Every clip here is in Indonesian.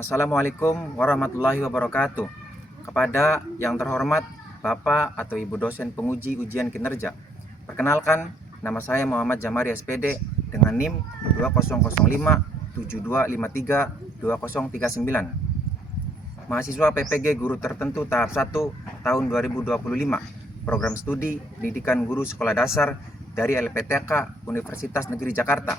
Assalamualaikum warahmatullahi wabarakatuh. Kepada yang terhormat Bapak atau Ibu dosen penguji ujian kinerja. Perkenalkan, nama saya Muhammad Jamari SPD dengan NIM 200572532039. Mahasiswa PPG Guru Tertentu tahap 1 tahun 2025. Program studi Pendidikan Guru Sekolah Dasar dari LPTK Universitas Negeri Jakarta.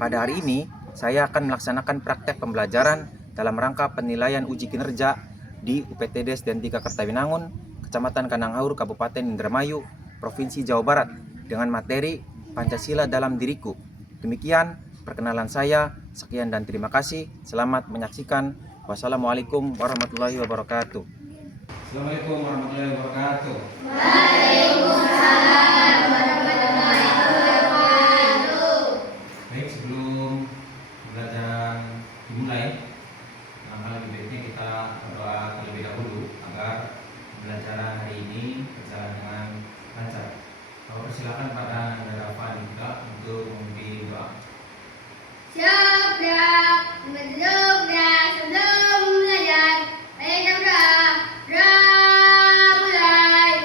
Pada hari ini, saya akan melaksanakan praktek pembelajaran dalam rangka penilaian uji kinerja di UPTD SDN 3 Kertawinangun, Kecamatan Kananghaur, Kabupaten Indramayu, Provinsi Jawa Barat, dengan materi Pancasila dalam Diriku. Demikian perkenalan saya. Sekian dan terima kasih. Selamat menyaksikan. Wassalamualaikum warahmatullahi wabarakatuh. Assalamualaikum warahmatullahi wabarakatuh. Waalaikumsalam warahmatullahi wabarakatuh. Baik, sebelum pembelajaran dimulai, lebih baiknya kita berdoa terlebih dahulu agar pembelajaran hari ini berjalan dengan lancar. Saya persilakan pada Nanda Rafa juga untuk memimpin doa. Syabrak, mendobrak, sebelum belajar, baca doa, mulai.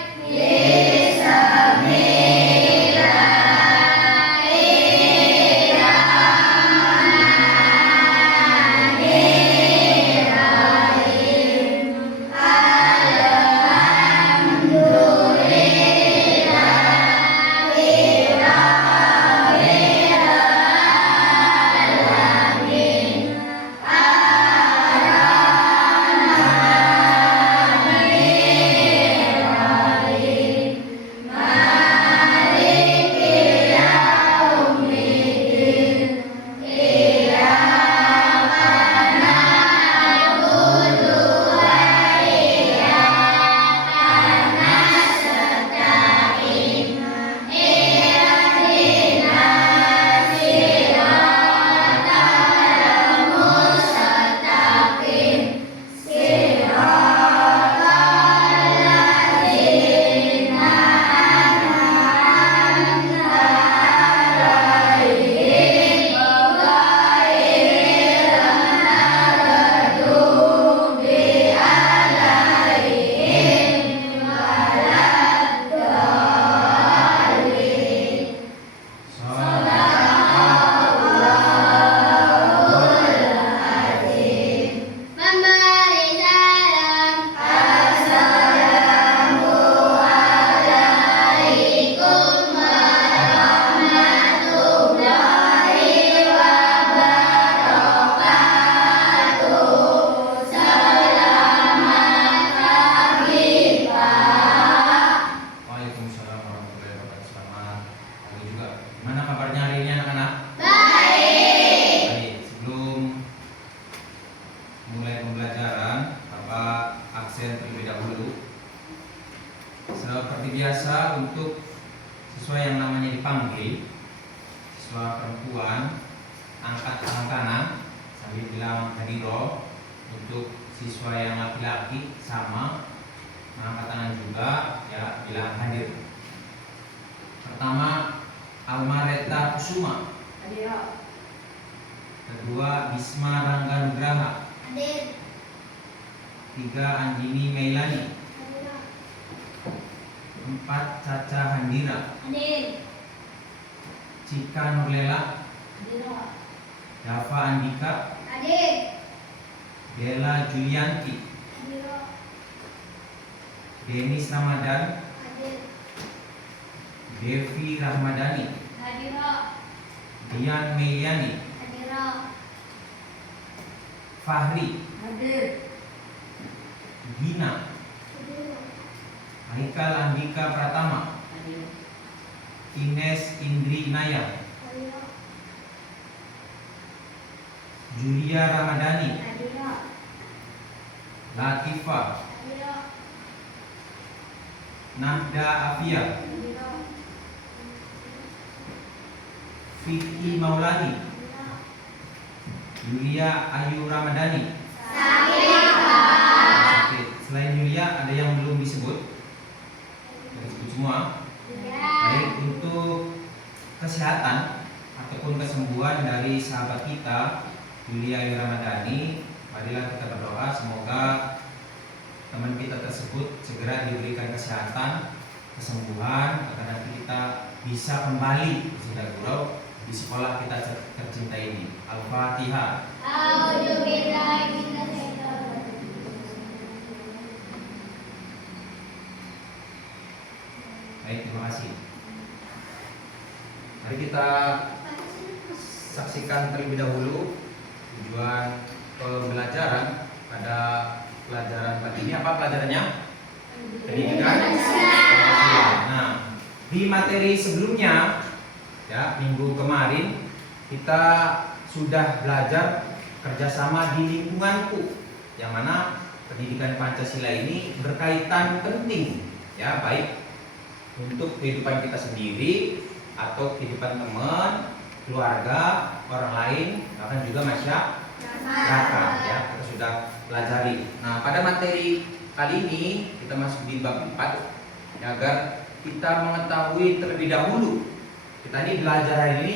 Waalaikumsalam warahmatullahi wabarakatuh. Selamat pagi juga. Gimana kabarnya hari ini anak-anak? Baik. Baik, sebelum mulai pembelajaran, Bapak absen terlebih dahulu. Seperti biasa, untuk siswa yang namanya dipanggil, siswa perempuan, angkat tangan kanan sambil bilang hadiro. Untuk siswa yang laki-laki sama, angkat tangan juga, ya, bilang hadir. Pertama, Almareta Kusuma. Hadir. Kedua, Bisma Rangga Nugraha. Hadir. 3, Anjini Meilani. Hadir. 4, Caca Handira. Hadir. Cika Nurlela. Hadir. Dava Andika. Hadir. Bella Julianti. Hadir. Denis Ramadan. Hadir. Devi Rahmadani. Hadir. Dian Meiani. Hadir. Fahri. Hadir. Gina. Hadir. Haikal Andika Pratama. Hadir. Ines Indri Inaya. Hadir. Julia Ramadhani. Hadir. Latifah. Hadir. Nahda Afia. Hadir. Vicky Maulani. Yulia Ayu Ramadhani. Oke, selain Yulia ada yang belum disebut? Disebut semua. Baik, untuk kesehatan ataupun kesembuhan dari sahabat kita Yulia Ayu Ramadhani, marilah kita berdoa semoga teman kita tersebut segera diberikan kesehatan, kesembuhan, agar nanti kita bisa kembali Sunda Gurau di sekolah kita tercinta ini. Al-Fatihah. Baik, terima kasih. Mari kita saksikan terlebih dahulu tujuan pembelajaran pada pelajaran pagi ini. Apa pelajarannya? Pendidikan Pancasila. Nah, di materi sebelumnya, ya, minggu kemarin kita sudah belajar kerjasama di lingkunganku, yang mana pendidikan Pancasila ini berkaitan penting, ya, baik untuk kehidupan kita sendiri atau kehidupan teman, keluarga, orang lain, bahkan juga masyarakat, ya, kita sudah pelajari. Nah, pada materi kali ini kita masuk di bab 4, ya, agar kita mengetahui terlebih dahulu kita ini belajar hari ini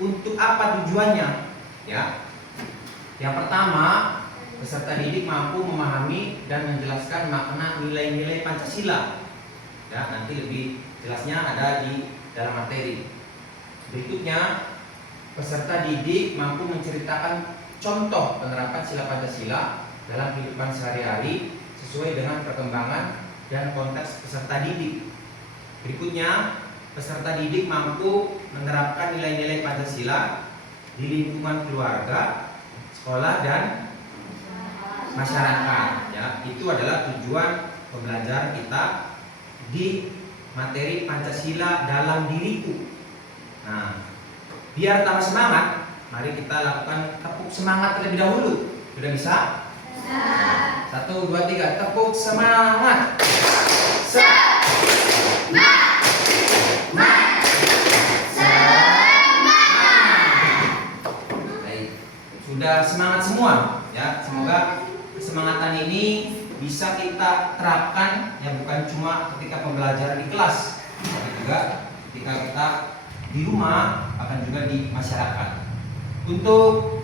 untuk apa tujuannya, ya. Yang pertama, peserta didik mampu memahami dan menjelaskan makna nilai-nilai Pancasila. Ya, nanti lebih jelasnya ada di dalam materi. Berikutnya, peserta didik mampu menceritakan contoh penerapan sila Pancasila dalam kehidupan sehari-hari sesuai dengan perkembangan dan konteks peserta didik. Berikutnya, peserta didik mampu menerapkan nilai-nilai Pancasila di lingkungan keluarga, sekolah, dan masyarakat. Ya, itu adalah tujuan pembelajaran kita di materi Pancasila dalam diriku. Nah, biar tambah semangat, mari kita lakukan tepuk semangat terlebih dahulu. Sudah bisa? Bisa. 1, 2, 3, tepuk semangat. Baik, sudah semangat semua, ya. Semoga kesemangatan ini bisa kita terapkan, ya, bukan cuma ketika pembelajaran di kelas, tapi juga ketika kita di rumah, akan juga di masyarakat. Untuk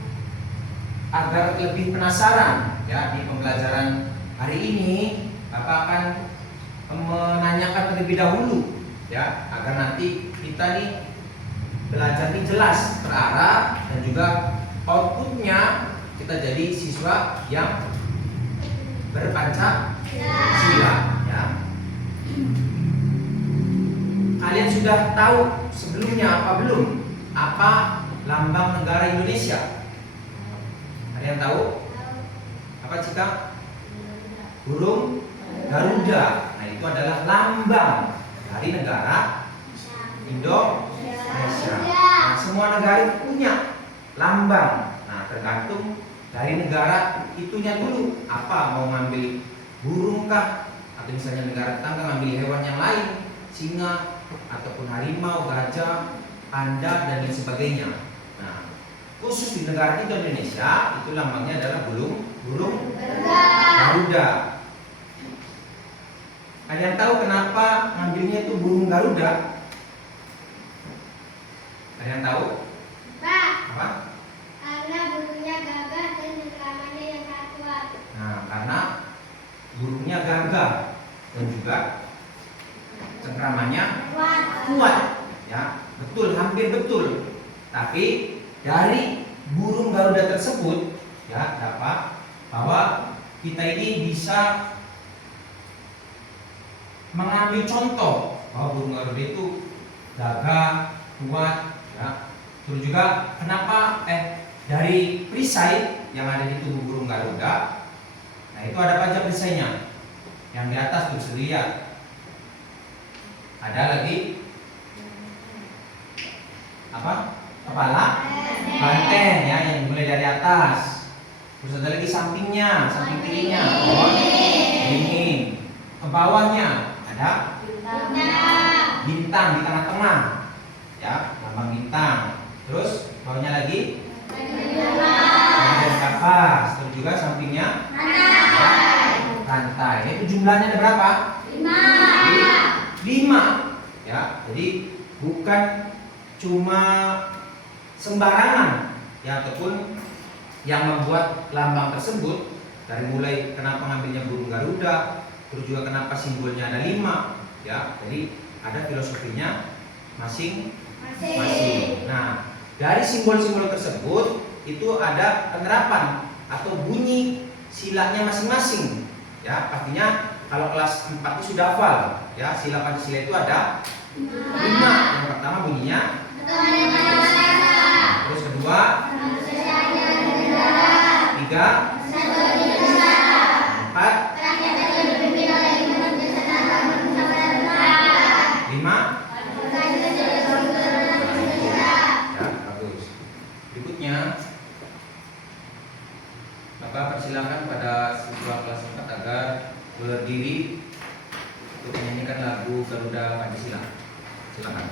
agar lebih penasaran, ya, di pembelajaran hari ini, Bapak akan menanyakan terlebih dahulu, ya, agar nanti kita nih belajar ini jelas, terarah, dan juga outputnya kita jadi siswa yang berpancasila, ya. Kalian sudah tahu sebelumnya apa belum? Apa lambang negara Indonesia? Ada yang tahu? Apa, Cika? Burung Garuda. Nah, itu adalah lambang dari negara Indonesia. Nah, semua negara itu punya lambang. Nah, tergantung dari negara itunya dulu. Apa, mau ngambil burung kah? Atau misalnya negara tetangga ngambil hewan yang lain, singa ataupun harimau, gajah, panda, dan lain sebagainya. Nah, khusus di negara kita Indonesia, itu lambangnya adalah burung Garuda. Ada yang tahu kenapa ngambilnya itu burung Garuda? Ada yang tahu? Pak, Apa? karena burungnya gagah dan cengkramannya yang sangat kuat. Nah, karena burungnya gagah dan juga cengkramannya kuat, ya, betul, hampir betul. Tapi dari burung Garuda tersebut, ya, dapat bahwa kita ini bisa mengambil contoh bahwa burung Garuda itu gagah, kuat, ya. Terus juga kenapa dari perisai yang ada di tubuh burung Garuda, nah itu ada pajak perisainya yang di atas tuh, bisa lihat. Ada lagi apa? Kepala banteng, ya, yang mulai dari atas. Terus ada lagi sampingnya, samping kirinya, dingin. Ke bawahnya ada bintang di tengah-tengah, ya, lambang bintang. Terus bawahnya lagi bagian kapas. Terus juga sampingnya rantai. Itu jumlahnya ada berapa? 5, ya. Jadi bukan cuma sembarangan, ya, ataupun yang membuat lambang tersebut, dari mulai kenapa ngambilnya burung Garuda, terus juga kenapa simbolnya ada 5, ya. Jadi ada filosofinya masing-masing. Nah, dari simbol-simbol tersebut itu ada penerapan atau bunyi silanya masing-masing, ya. Artinya kalau kelas 4 itu sudah hafal, ya, sila Pancasila itu ada 5. Yang pertama bunyinya, terus kedua, 3, 4, 5. Ya, bagus. Berikutnya, Bapak persilakan pada siswa kelas 4 agar berdiri untuk menyanyikan lagu Garuda Pancasila. Silakan.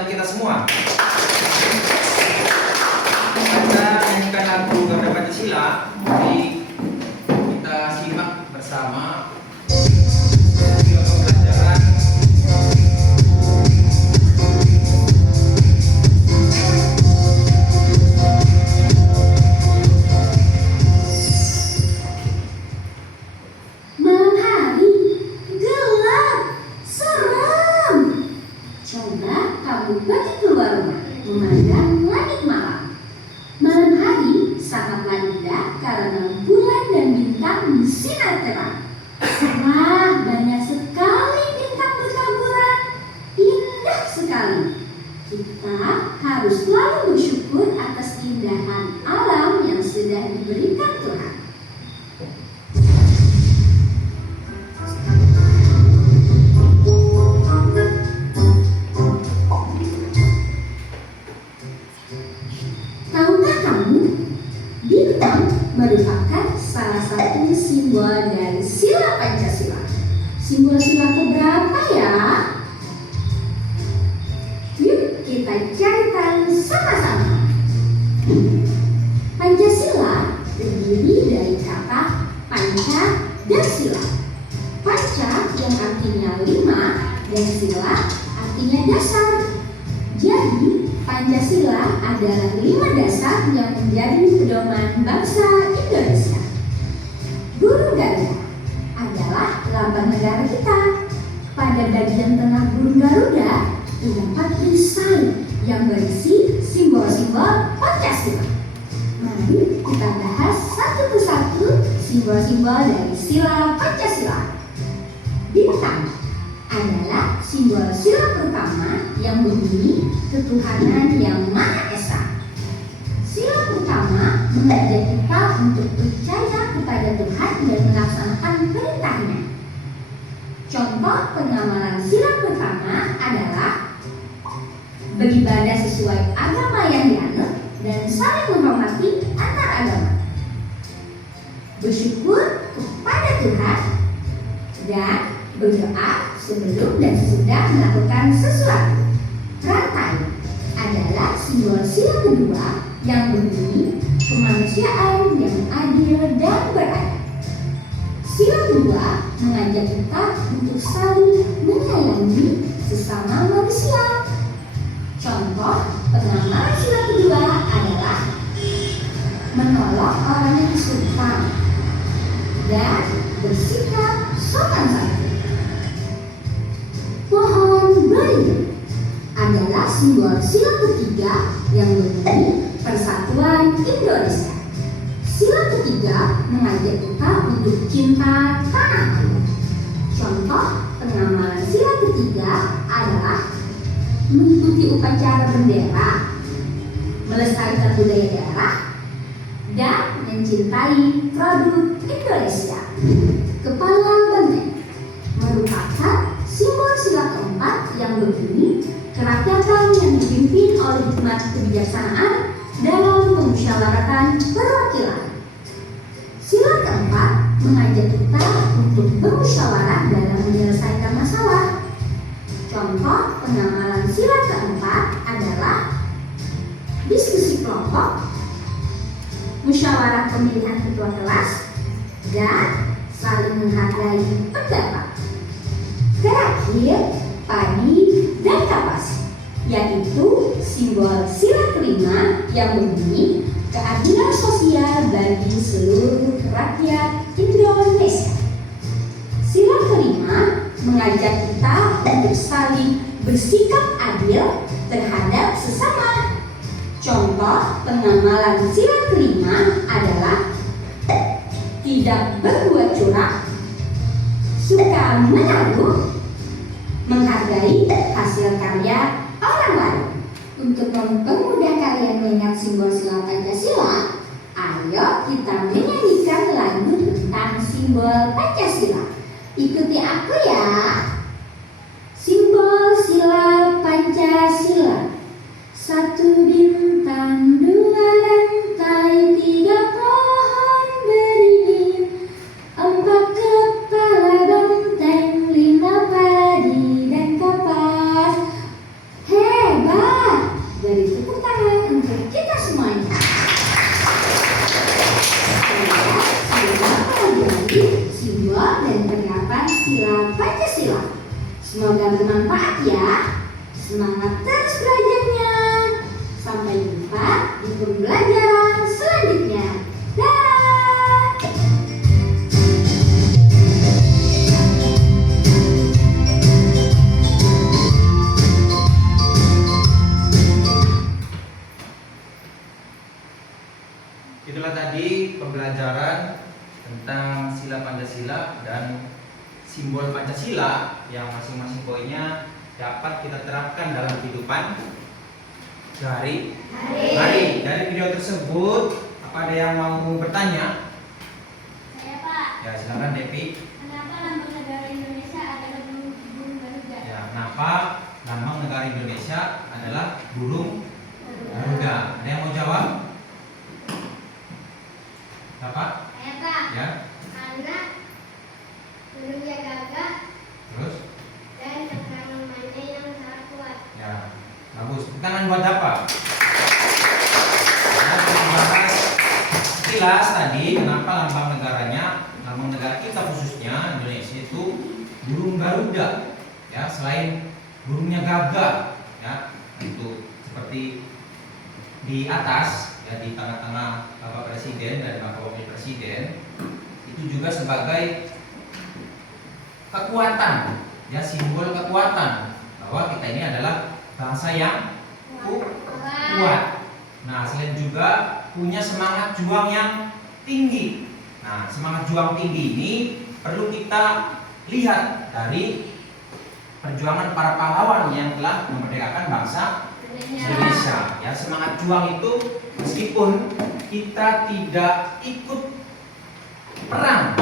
Kita semua. Kita nyanyikan lagu Garuda Pancasila. Jadi kita simak bersama video pembelajaran. Malam hari gelap, seram. Coba kamu pergi keluar rumah, memandang langit malam. Malam hari sangatlah indah karena bulan dan bintang bersinar terang. Wah, banyak sekali bintang bertaburan. Indah sekali. Kita harus selalu bersyukur atas keindahan alam yang sudah diberikan Tuhan. Tahukah kamu, bintang merupakan salah satu simbol dari sila Pancasila. Simbol sila keberapa ya? Yuk kita cari tahu sama-sama. Pancasila terdiri dari kata panca dan sila. Panca yang artinya 5 dan sila artinya dasar. Jadi Pancasila adalah 5 dasar yang menjadi pedoman bangsa Indonesia. Burung Garuda adalah lambang negara kita. Pada bagian tengah burung Garuda terdapat perisai yang berisi simbol-simbol Pancasila. Mari kita bahas satu persatu simbol-simbol dari sila Pancasila. Bintang adalah simbol sila pertama yang berbunyi ketuhanan yang Maha Esa. Sila pertama mengajak kita untuk percaya kepada Tuhan dan melaksanakan perintahnya. Contoh pengamalan sila pertama adalah beribadah sesuai agama yang dianut, dan saling menghormati antar agama. Bersyukur kepada Tuhan dan berdoa sebelum dan sesudah melakukan sesuatu. Rantai adalah simbol sila kedua yang berbunyi kemanusiaan yang adil dan beradab. Sila kedua mengajak kita untuk saling menyayangi sesama manusia. Contoh pengamalan sila kedua adalah menolong orang yang kesulitan dan bersikap sopan santun. Pohon beri adalah simbol sila ketiga yang berbunyi Persatuan Indonesia. Sila ketiga mengajak kita untuk cinta tanah air. Contoh pengamalan sila ketiga adalah mengikuti upacara bendera, melestarikan budaya daerah, dan mencintai produk Indonesia. Kepala benteng merupakan simbol sila keempat yang berbunyi kerakyatan yang dipimpin oleh hikmat kebijaksanaan dalam memusyawarahkan perwakilan. Sila keempat mengajak kita untuk bermusyawarah dalam menyelesaikan masalah. Contoh pengamalan sila keempat adalah diskusi kelompok, musyawarah pemilihan ketua kelas, dan saling menghargai pendapat. Terakhir, padi dan kapas, yaitu simbol sila kelima yang berbunyi keadilan sosial bagi seluruh rakyat Indonesia. Sila kelima mengajak kita untuk saling bersikap adil terhadap sesama. Contoh pengamalan sila kelima adalah tidak berbuat curang, suka menaruh, menghargai hasil karya orang lain. Untuk mempermudah kalian mengingat simbol sila Pancasila, ayo kita menyanyikan lagu tentang simbol Pancasila. Ikuti aku ya. Simbol sila Pancasila: satu bintang, dua rantai, tiga pohon beringin, empat kepala benteng, lima padi dan kapas. Hebat! Beri tepuk tangan untuk kita semuanya. Saya sudah mempelajari simbol dan penerapan sila Pancasila. Semoga bermanfaat ya. Semangat terus belajarnya. Sampai jumpa di pembelajaran selanjutnya. Dah. Itulah tadi pembelajaran tentang sila Pancasila dan simbol Pancasila yang masing-masing poinnya dapat kita terapkan dalam kehidupan sehari-hari. Dari video tersebut, apa ada yang mau bertanya? Saya Pak, Ya, silakan Devi. kenapa lambang negara Indonesia adalah burung Garuda? Ya, kenapa lambang negara Indonesia adalah burung Garuda? Ada yang mau jawab? Apa? Saya Pak, Ya, karena burungnya gagah terus? dan cengkramannya yang sangat kuat. Ya, bagus. Tangan buat apa? Ya, kita bahas sekilas tadi kenapa lambang negaranya, lambang negara kita khususnya Indonesia itu burung Garuda. Ya, selain burungnya gagah, ya, itu seperti di atas, ya, di tengah-tengah Bapak Presiden dan Bapak Wakil Presiden, itu juga sebagai kekuatan, ya, simbol kekuatan bahwa kita ini adalah bangsa yang kuat. Nah, selain juga punya semangat juang yang tinggi. Nah, semangat juang tinggi ini perlu kita lihat dari perjuangan para pahlawan yang telah memerdekakan bangsa Indonesia. Ya, semangat juang itu meskipun kita tidak ikut perang,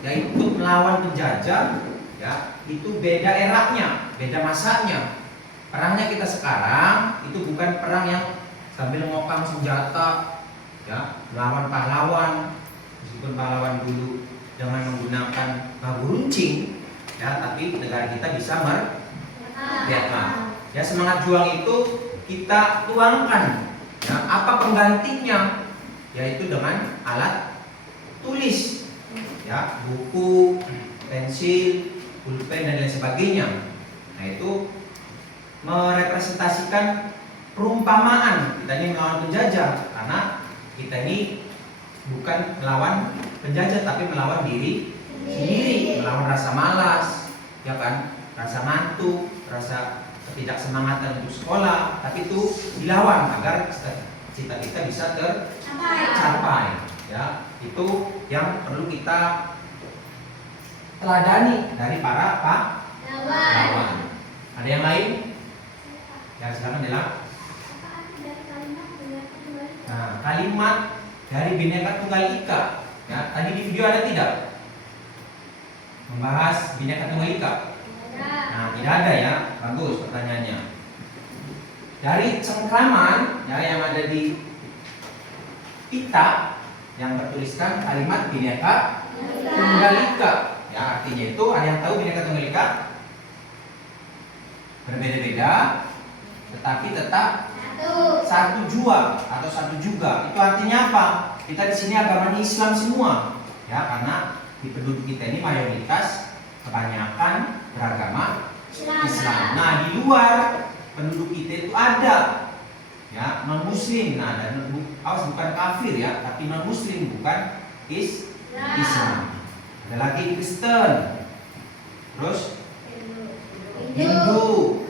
ya, ikut melawan penjajah, ya, itu beda eranya, beda masanya. Perangnya kita sekarang itu bukan perang yang sambil ngokang senjata, ya, melawan pahlawan. Meskipun pahlawan dulu dengan menggunakan bambu runcing, ya, tapi negara kita bisa merdeka. Ya, semangat juang itu kita tuangkan. Ya, apa penggantinya? Yaitu dengan alat tulis, ya, buku, pensil, pulpen dan lain sebagainya. Nah, itu merepresentasikan perumpamaan kita ini melawan penjajah, karena kita ini bukan melawan penjajah tapi melawan diri sendiri, melawan rasa malas, ya kan, rasa ngantuk, rasa ketidaksemangatan untuk sekolah, tapi itu dilawan agar cita kita bisa tercapai. Ya, itu yang perlu kita teladani dari para pahlawan. Ada yang lain? Ya, silakan Dela. Nah, kalimat dari Bhinneka Tunggal Ika. Ya, tadi di video ada tidak? Membahas Bhinneka Tunggal Ika. Nah, tidak ada ya. Bagus pertanyaannya. Dari cengkraman, ya, yang ada di pita yang bertuliskan kalimat Bhinneka Tunggal Ika. Ya, artinya itu ada yang tahu Bhinneka Tunggal Ika? Berbeda-beda, tetapi tetap satu jua atau satu juga. Itu artinya apa? Kita di sini agamanya Islam semua, ya, karena di penduduk kita ini mayoritas kebanyakan beragama Islam. Nah, di luar penduduk kita itu ada, ya, non Muslim. Nah, dan bukan kafir ya, tapi non Muslim, bukan Islam. Ada lagi Kristen, terus Hindu,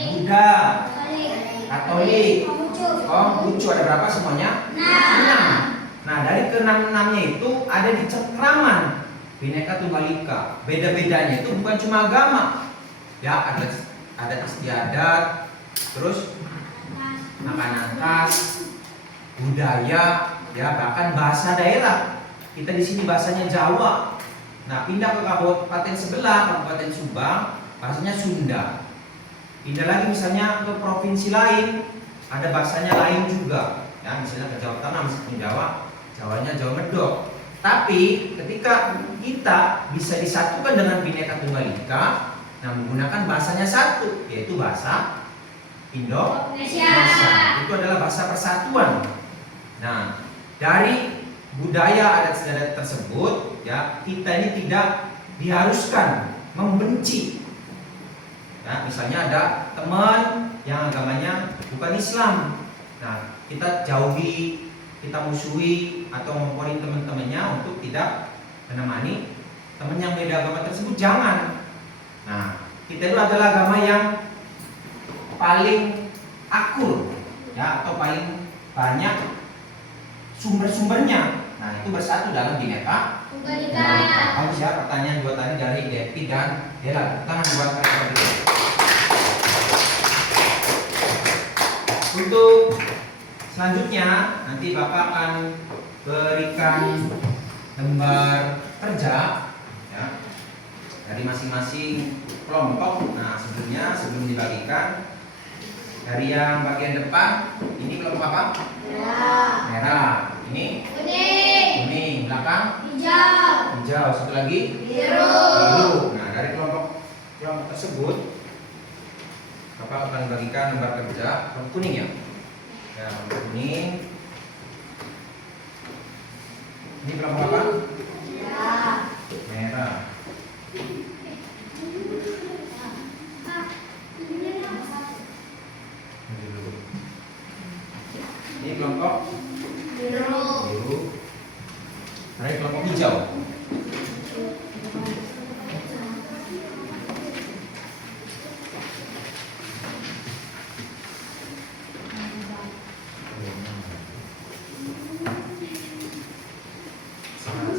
Buddha, Katolik, Konghucu, ada berapa semuanya? 6. Nah, dari ke-6-6-nya itu ada di cengkraman Bhinneka Tunggal Ika. Beda-bedanya itu bukan cuma agama, ya, ada adat istiadat, terus makanan khas, budaya, ya, bahkan bahasa daerah. Kita di sini bahasanya Jawa. Nah, pindah ke kabupaten sebelah, Kabupaten Subang, bahasanya Sunda. Pindah lagi misalnya ke provinsi lain, ada bahasanya lain juga. Ya, misalnya ke Jawa Tengah, meskipun Jawanya Jawa Medok. Tapi ketika kita bisa disatukan dengan Bhinneka Tunggal Ika, nah, menggunakan bahasanya satu, yaitu bahasa Indonesia. Itu adalah bahasa persatuan. Nah, dari budaya adat istiadat tersebut, ya, kita ini tidak diharuskan membenci. Ya, misalnya ada teman yang agamanya bukan Islam, nah, kita jauhi, kita musuhi atau memporin teman-temannya untuk tidak menemani teman yang beda agama tersebut, jangan. Nah, kita itu adalah agama yang paling akur, ya, atau paling banyak sumber-sumbernya. Nah, itu bersatu dalam Bhinneka Tunggal Ika. Bagus ya, pertanyaan dua tadi dari Devi dan Dela. Tangan buat mereka berdua. Untuk selanjutnya nanti Bapak akan berikan lembar kerja, ya, dari masing-masing kelompok. Nah, sebelum dibagikan, dari yang bagian depan ini kelompok apa? Merah. Ini kuning. Belakang hijau. Satu lagi biru. Nah, dari kelompok tersebut Bapak akan bagikan lembar kerja kelompok kuning ya. Ya, kelompok kuning. Ini kelompok apa? Merah. Ini kelompok biru. Dari kelompok hijau.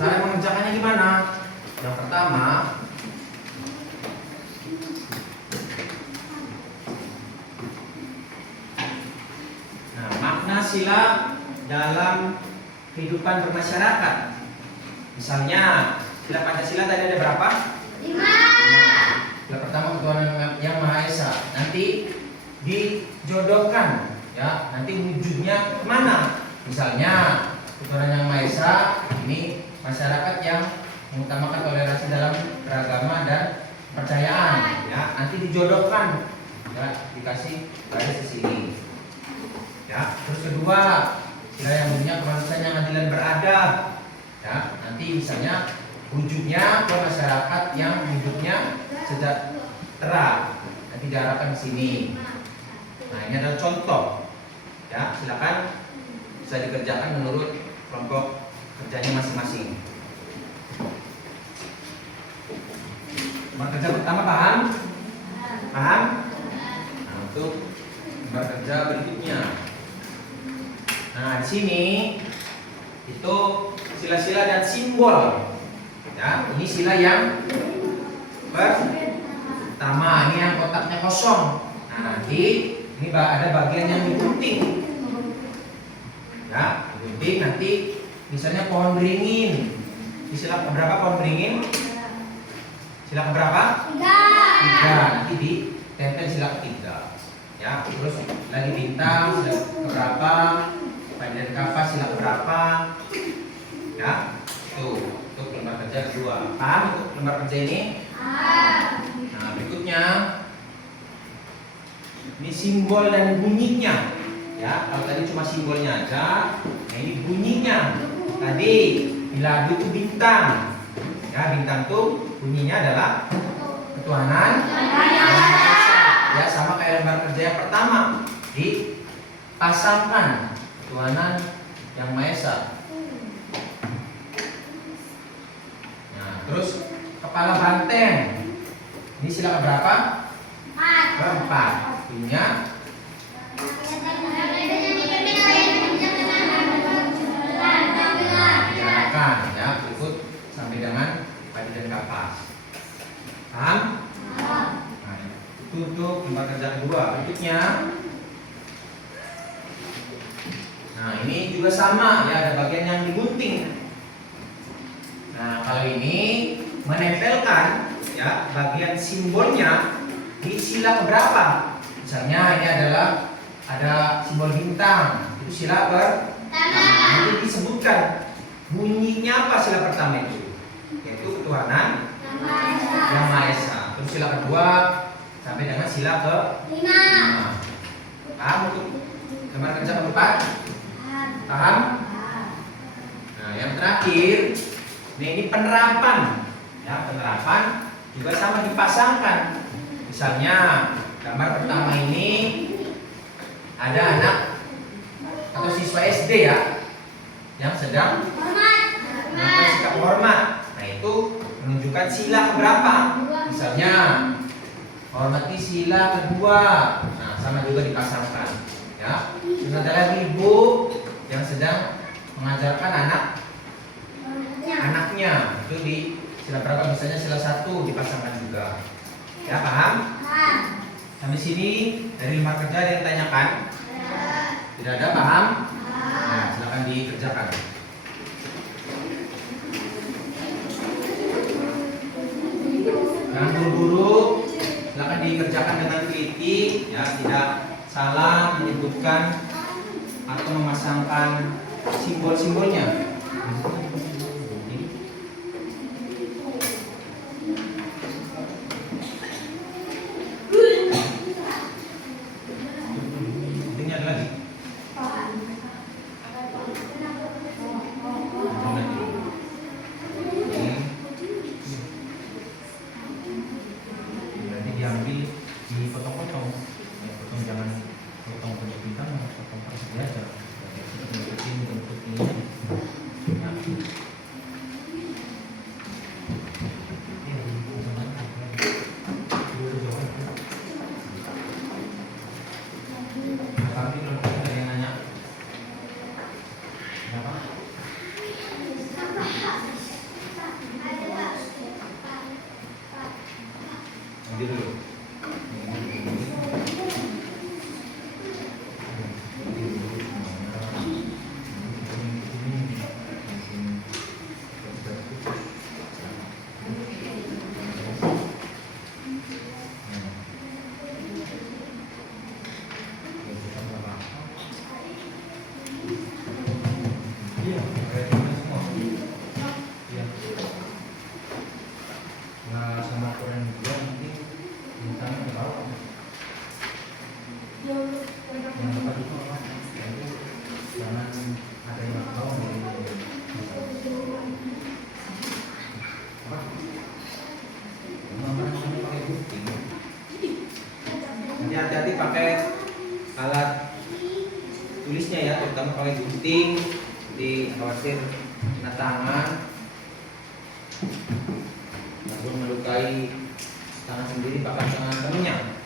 Cara mengerjakannya gimana? Yang pertama, nah, makna sila dalam kehidupan bermasyarakat. Misalnya, sila Pancasila tadi ada berapa? 5. Sila pertama ketuhanan yang Maha Esa. Nanti dijodohkan ya nanti wujudnya kemana? Misalnya ketuhanan yang Maha Esa ini masyarakat yang mengutamakan toleransi dalam beragama dan percayaan, ya nanti dijodohkan, ya dikasih garis di sini. Ya, terus kedua, sila yang bunyinya kemanusiaan yang adil dan beradab. Ya, nanti misalnya wujudnya ke masyarakat yang hidupnya sejahtera. Nanti diarahkan di sini. Nah, ini adalah contoh. Ya, silakan bisa dikerjakan menurut kelompok kerjanya masing-masing. Lembar kerja pertama paham? Paham? Nah, untuk lembar kerja berikutnya. Nah, di sini itu sila-sila dan simbol. Ya, ini sila yang pertama, ini yang kotaknya kosong. Nah, nanti ini ada bagian yang digunting. Ya, digunting nanti misalnya pohon beringin. Di sila keberapa pohon beringin? Sila keberapa? 3. Nanti ditempel sila ketiga. Ya, terus lagi bintang sila keberapa? Panjang kapas sila keberapa? Ya, tuh untuk lembar kerja kedua. Paham untuk lembar kerja ini? Nah, berikutnya ini simbol dan bunyinya. Ya, kalau tadi cuma simbolnya aja, nah ini bunyinya. Tadi di lagu itu bintang. Ya, bintang tuh bunyinya adalah ketuhanan. Ya, sama kayak lembar kerja yang pertama, dipasangkan ketuhanan yang Maha Esa. Nah, terus kepala banteng. Ini sila keberapa? 4. Bunyinya diarahkan, ya, ikut sampai dengan padi dan kapas. Paham? Nah, itu untuk lembar kerja kedua. Berikutnya, nah ini juga sama, ya ada bagian yang digunting. Nah, kalau ini menempelkan, ya bagian simbolnya di sila keberapa? Misalnya ini adalah ada simbol bintang, itu sila pertama. Nanti disebutkan bunyinya apa sila pertama itu, yaitu ketuhanan yang Maha Esa. Terus sila kedua sampai dengan sila ke-5. Paham untuk lembar kerja keempat? Paham? Nah, yang terakhir, ini penerapan. Ya, penerapan juga sama dipasangkan. Misalnya gambar pertama ini ada anak atau siswa SD, ya, yang sedang melakukan sikap hormat. Nah, itu menunjukkan sila keberapa. Misalnya hormati sila kedua. Nah, sama juga dipasangkan. Ya, dan ada lagi ibu yang sedang mengajarkan anaknya. Itu di sila berapa? Misalnya sila 1 dipasangkan juga. Ya, paham? Sampai sini dari lembar kerja ada yang tanyakan? Tidak ada, paham? Nah, silakan dikerjakan. Jangan buru-buru, silakan dikerjakan dengan teliti, ya, tidak salah menyebutkan atau memasangkan simbol-simbolnya. Intinya ada lagi. Nanti diambil, dipotong-potong. Ya, potong, jangan potong bentuk bintang, potong persegi aja. Bentuk ini, bentuk ini. gunting, jadi khawatir kena tangan ataupun melukai tangan sendiri bahkan tangan temannya.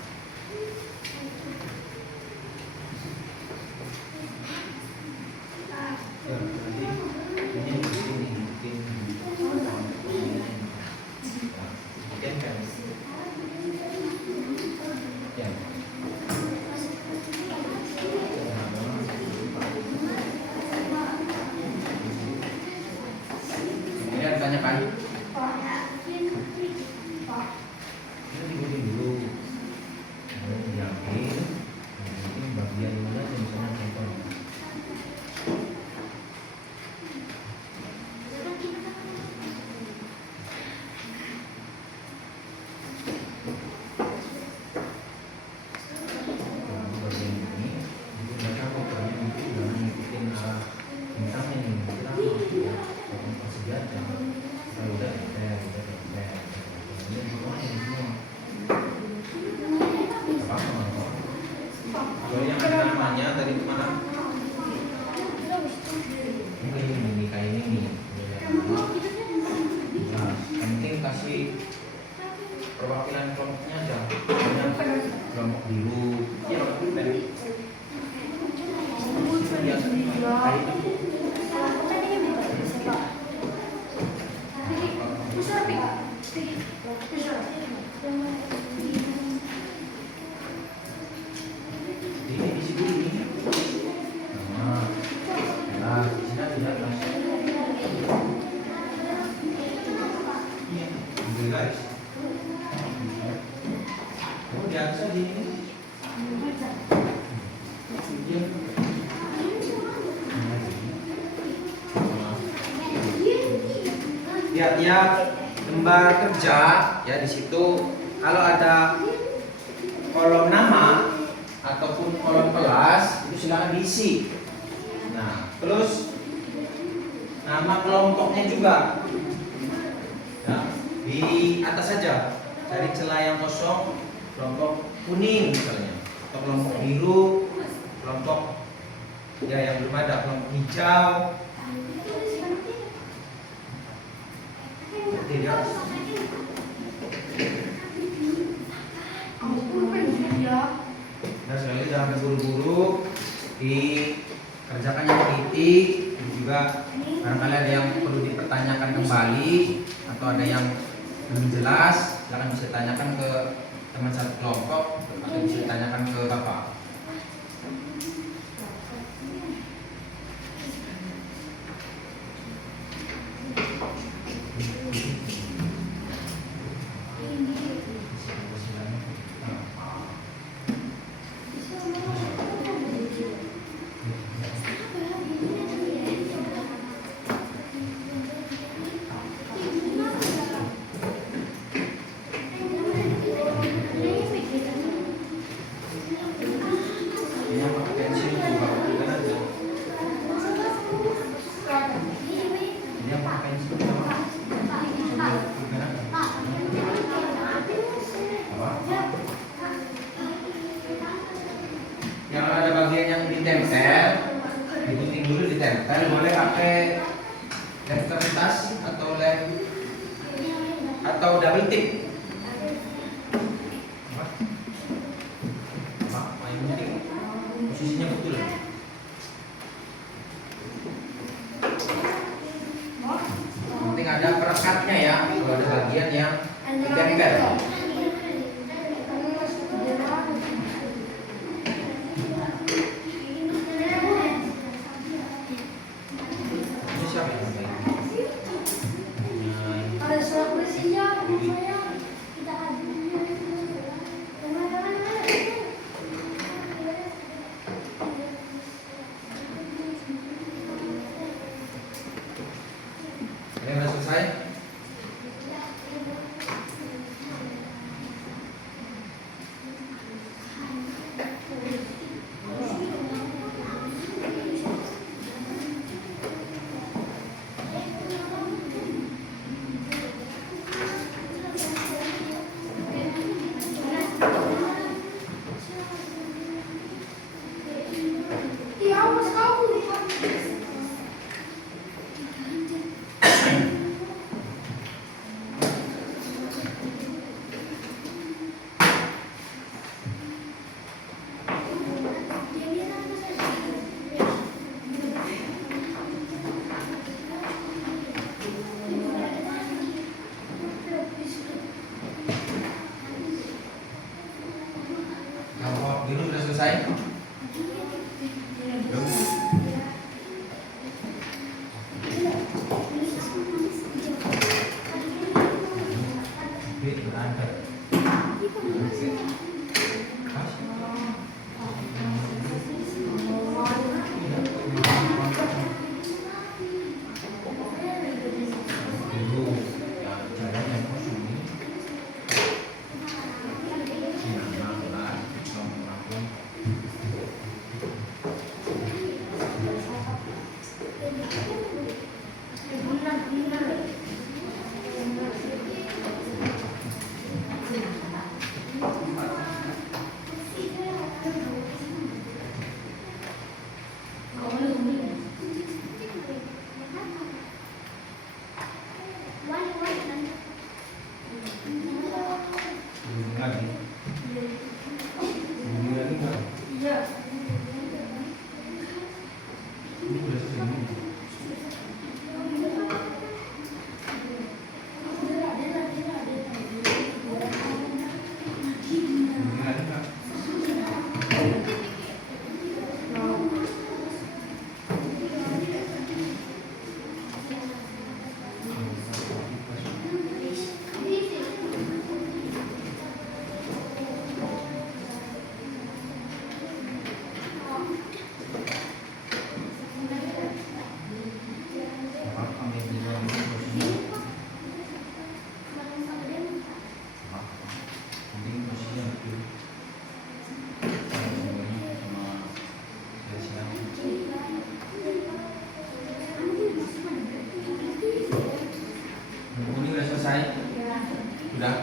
Tanyakan. Ini digunting dulu. Kemudian diambil. Ini bagian mana yang misalnya contoh. Bagian ini, itu mereka pokoknya itu jangan ngikutin arah bintangnya nih. Senjata, kalau udah ini semuanya di semua. Kalau yang ada namanya tadi itu mana? Ini kayak ini. Nah, yang penting kasih perwakilan kelompoknya aja. Kelompok biru. Ya, tiap-tiap lembar kerja ya di situ kalau ada kolom nama ataupun kolom kelas itu silakan diisi. Nah, terus nama kelompoknya juga ya, di atas saja, cari celah yang kosong, kelompok kuning misalnya atau kelompok biru, kelompok ya yang belum ada, kelompok hijau. Tidak. Nah, sekali jangan terburu-buru, dikerjakan yang teliti, dan juga barangkali ada yang perlu dipertanyakan kembali atau ada yang belum jelas, silakan bisa tanyakan ke teman satu kelompok atau bisa ditanyakan ke Bapak. Yang ada bagian yang ditempel, digunting dulu ditempel, boleh pakai lem kertas atau lem atau double tip. Yang penting posisinya betul. Yang penting ada perekatnya ya, kalau ada bagian yang ditempel. Ada surat bersihnya, saya. Ini sudah selesai. Iya, mas kamu. Ini udah selesai? Udah?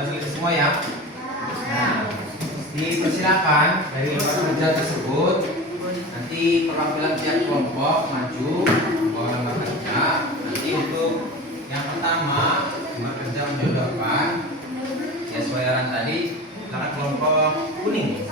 Selesai semua ya. Nah, dipersilakan dari lembar kerja tersebut nanti perwakilan pihak kelompok maju bawa lembar kerja. Nanti untuk yang pertama lembar kerja menjodohkan sesuai arahan tadi silakan kelompok kuning.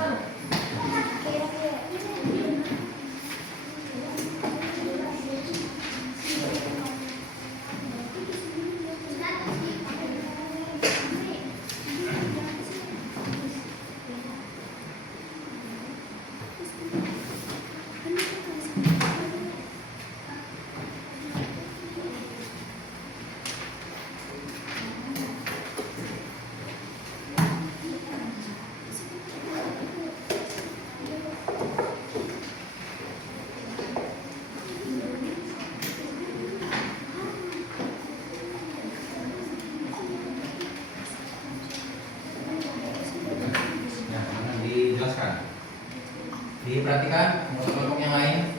Diperhatikan kelompok yang lain.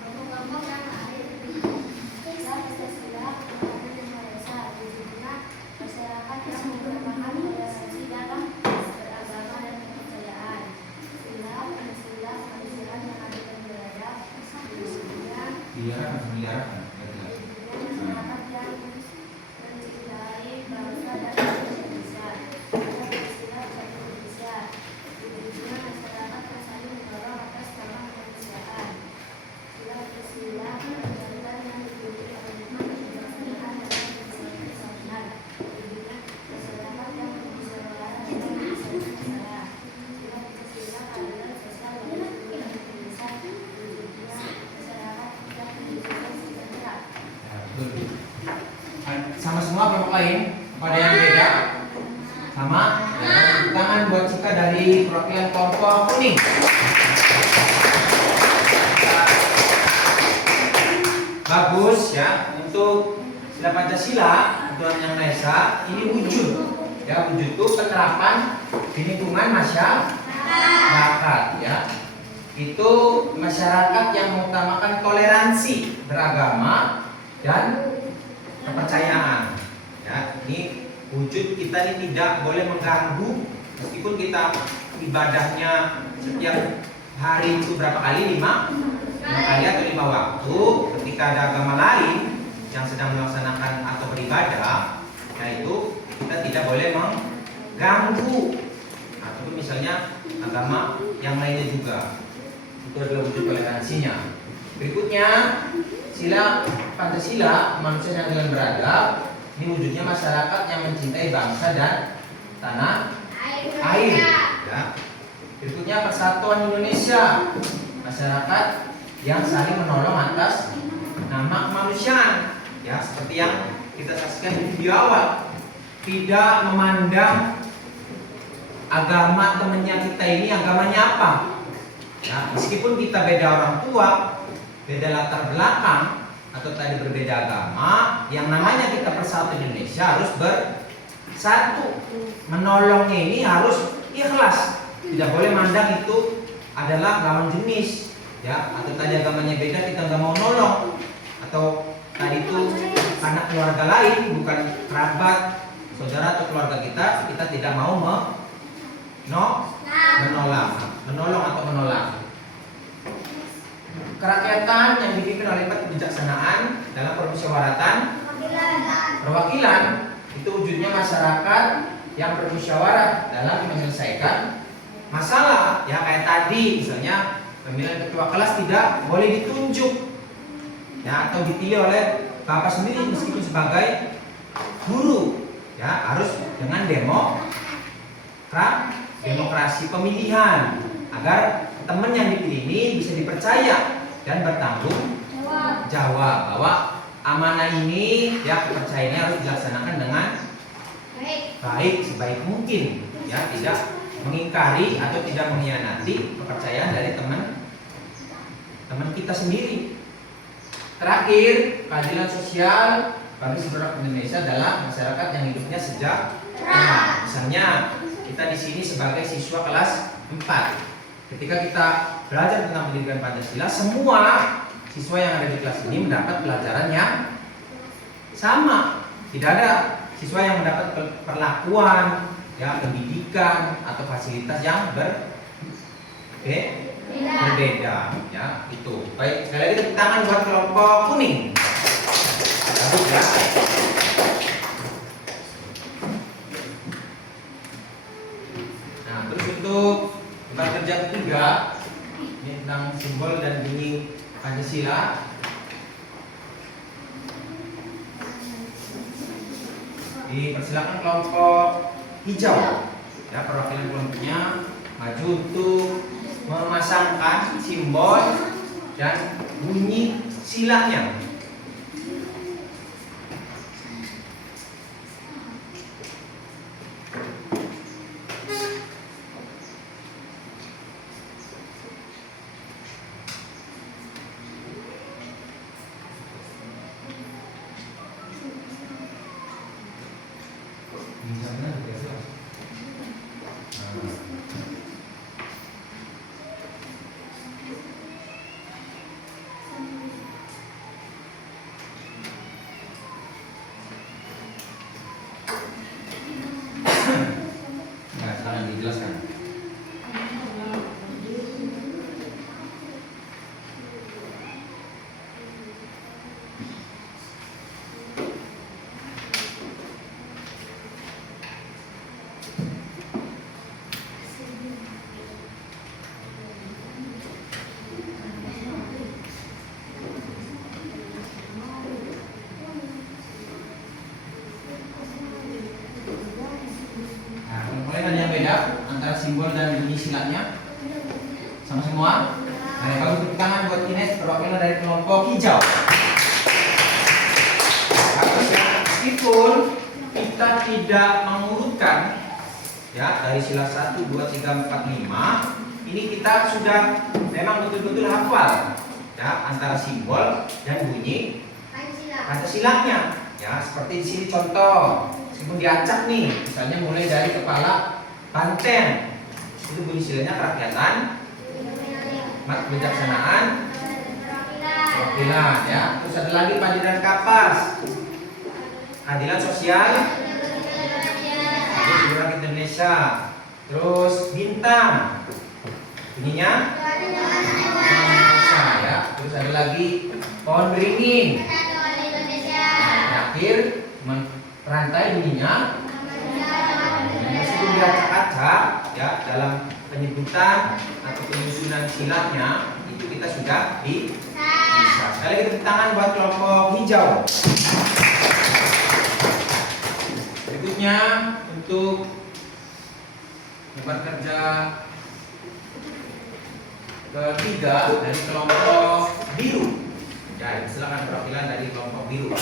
Kelompok yang lain Islam, Pancasila, Kebangsaan Indonesia, wujudnya masyarakat yang menggunakan toleransi dalam beragama dan kepercayaan. Sila, Pancasila, kemanusiaan yang adil dan beradab. Wujudnya masyarakat yang mencintai bangsa dan Indonesia. Pancasila, Indonesia. Wujudnya masyarakat yang saling mendorong atas sama semua kelompok lain? Pada yang beda? Sama? Ya, tepuk tangan buat Cika dari perwakilan kelompok kuning. Bagus ya. Untuk sila Pancasila, Tuhan Yang Maha Esa, ini wujud. Ya, wujud itu penerapan di lingkungan masyarakat ya. Itu masyarakat yang mengutamakan toleransi beragama dan kepercayaan. Ya, ini wujud kita ini tidak boleh mengganggu meskipun kita ibadahnya setiap hari itu berapa kali? 5 kali atau 5 waktu. Ketika ada agama lain yang sedang melaksanakan atau beribadah, yaitu kita tidak boleh mengganggu ataupun misalnya agama yang lainnya juga. Itu adalah wujud toleransinya. Berikutnya sila Pancasila, manusia yang dengan beradab. Ini wujudnya masyarakat yang mencintai bangsa dan tanah air. Ya. Berikutnya Persatuan Indonesia, masyarakat yang saling menolong atas nama kemanusiaan. Ya, seperti yang kita saksikan di video awal, tidak memandang agama temannya kita ini agamanya apa. Ya, meskipun kita beda orang tua, beda latar belakang, atau tadi berbeda agama, yang namanya kita persatu Indonesia harus bersatu. Menolongnya ini harus ikhlas. Tidak boleh mandang itu adalah lawan jenis, ya. Atau tadi agamanya beda kita nggak mau nolong, atau tadi itu anak keluarga lain bukan kerabat, saudara atau keluarga kita tidak mau menolong atau menolak. Kerakyatan yang dipimpin oleh kebijaksanaan dalam permusyawaratan perwakilan itu wujudnya masyarakat yang bermusyawarah dalam menyelesaikan masalah. Ya, kayak tadi misalnya pemilihan ketua kelas tidak boleh ditunjuk, ya, atau dipilih oleh bapak sendiri meskipun sebagai guru, ya, harus dengan demokrasi pemilihan agar teman yang dipilih ini bisa dipercaya dan bertanggung jawab bahwa amanah ini, ya, kepercayaannya harus dilaksanakan dengan baik sebaik mungkin, ya, tidak mengingkari atau tidak mengkhianati kepercayaan dari teman kita sendiri. Terakhir, keadilan sosial bagi seluruh Indonesia adalah masyarakat yang hidupnya sejahtera. Misalnya kita di sini sebagai siswa kelas 4. Ketika kita belajar tentang pendidikan Pancasila, semua siswa yang ada di kelas ini mendapat pelajaran yang sama. Tidak ada siswa yang mendapat perlakuan, ya, pendidikan atau fasilitas yang berbeda, ya, itu. Baik, sekali lagi tepuk tangan buat kelompok kuning. Bagus, ya. Nah, terus untuk tugas kerja ketiga ini tentang simbol dan bunyi Pancasila. Dipersilakan kelompok hijau, ya, perwakilan kelompoknya maju untuk memasangkan simbol dan bunyi silanya. Nah, sekarang dijelaskan. Antara simbol dan bunyi silatnya sama semua. Nah, yang bagus tepuk tangan buat Ines, perwakilan dari kelompok hijau. Bagus, ya. Meskipun meskipun kita tidak mengurutkan ya dari sila 1, 2, 3, 4, 5, ini kita sudah memang betul-betul hafal ya antara simbol dan bunyi Pancasilanya. Ya, seperti di sini contoh, meskipun diacak nih, misalnya mulai dari kepala banteng, itu bunyi silanya kerakyatan, kebijaksanaan, perwakilan, ya. Terus ada lagi padidan kapas, keadilan sosial, terus rakyat Indonesia, terus bintang, bunyinya, ya. Terus ada lagi pohon beringin. Terakhir rantai bunyinya meskipun diacak-acak ya dalam penyebutan atau penyusunan silatnya itu kita sudah bisa. Sekali lagi tepuk tangan buat kelompok hijau. Berikutnya untuk lebar kerja ketiga dari kelompok biru. Ya, silakan perwakilan dari kelompok biru.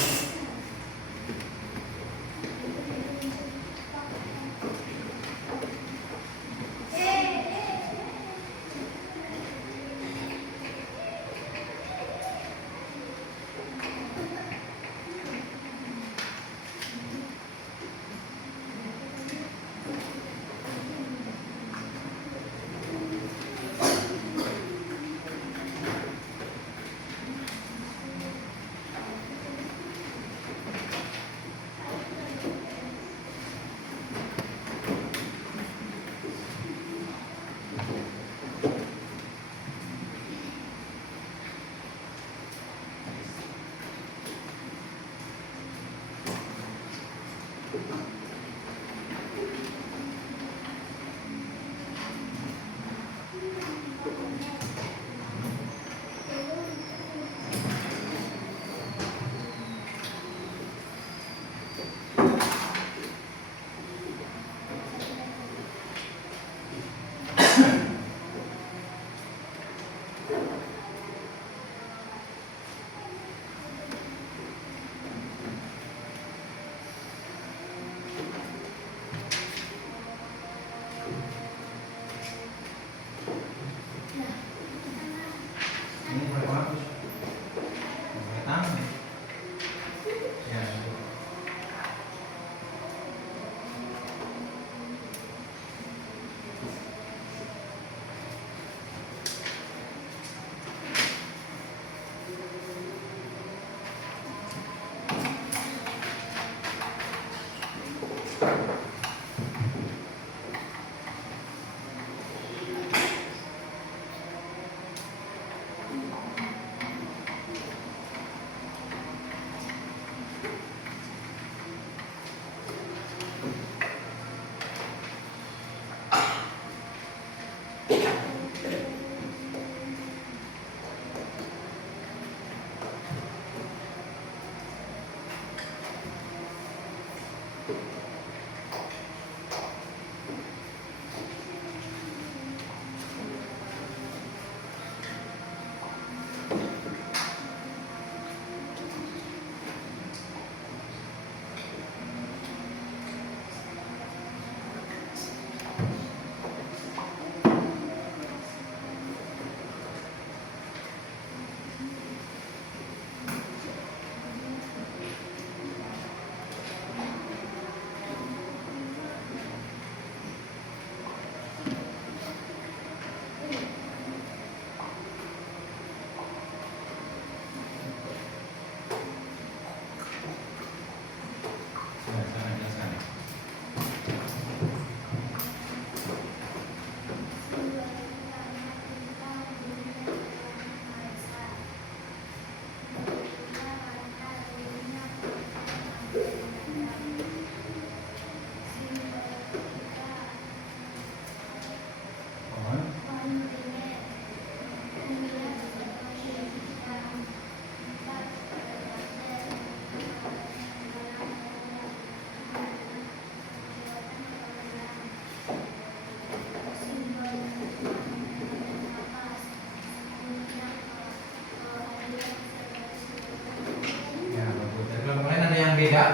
beda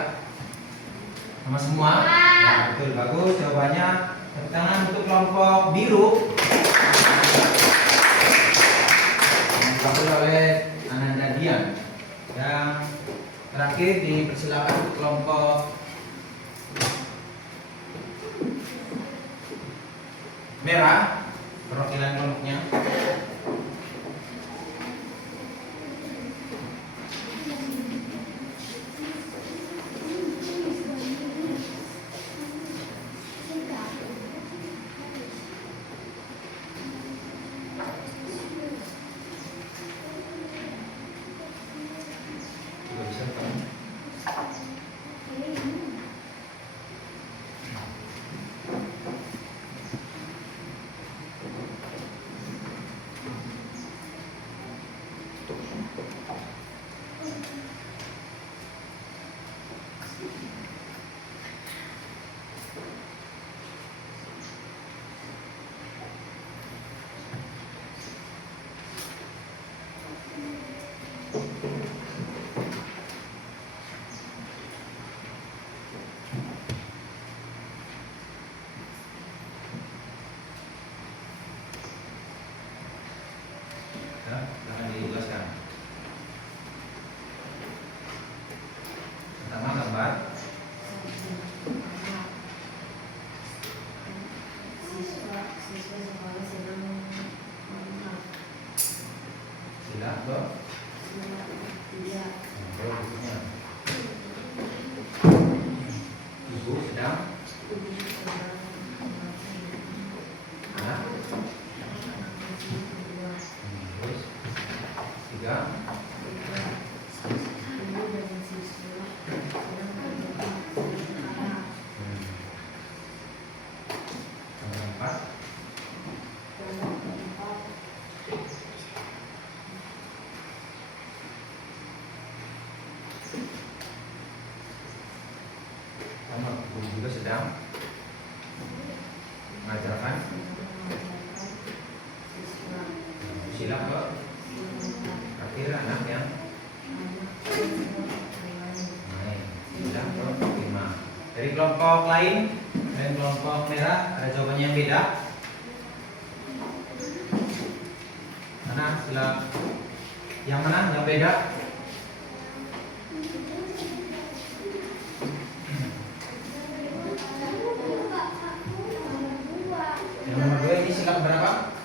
Sama semua? Ya, betul, bagus jawabannya. Tepuk tangan untuk kelompok biru. Yang diwakili oleh Ananda Dian. Yang terakhir dipersilakan untuk kelompok merah, perwakilan kelompoknya. Sudah bisa kan? Ya, silakan dijelaskan. Pertama gambar. Sila ke berikutnya. Ibu sedang anak. Terus tiga. Nomor empat. Nomor juga sedang mengajarkan sila ke terakhir anak yang main. Sila ke 5. Dari kelompok lain dan kelompok merah ada jawabannya yang beda. Mana sila yang mana yang beda? Yang nomor 2 ini sila berapa?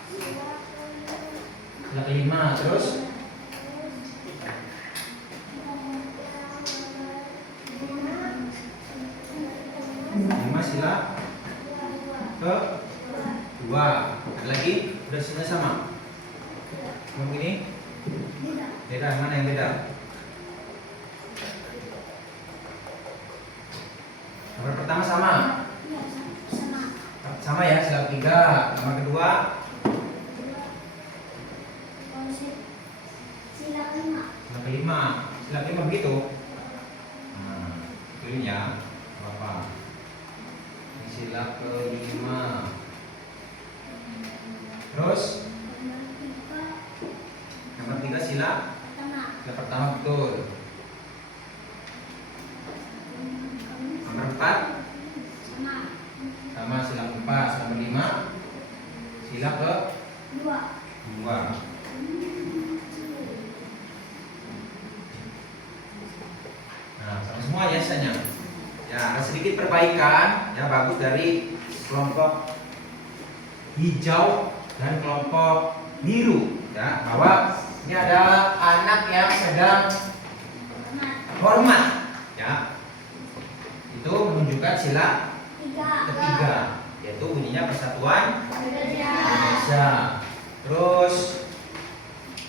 Sila ke-5. Terus lima sila ke-2. Ada lagi? Udah semua sama? Yang ini? Beda. Mana yang beda? Nomor pertama sama? Sama ya, sila ke-3. Nomor kedua Sila ke-5. sila ke-5. Sila ke-5 begitu. Nah, pilih ya. Apa? Ini sila ke-5. Terus nomor 3 sila pertama betul. Nomor 4 sama sila ke-4. Nomor 5 sila ke-2. Nah, sama semua ya sisanya. Ya, ada sedikit perbaikan ya, bagus dari kelompok hijau dan kelompok biru ya, bahwa ini ada anak yang sedang hormat ya. Itu menunjukkan sila ketiga, yaitu bunyinya Persatuan Indonesia. Terus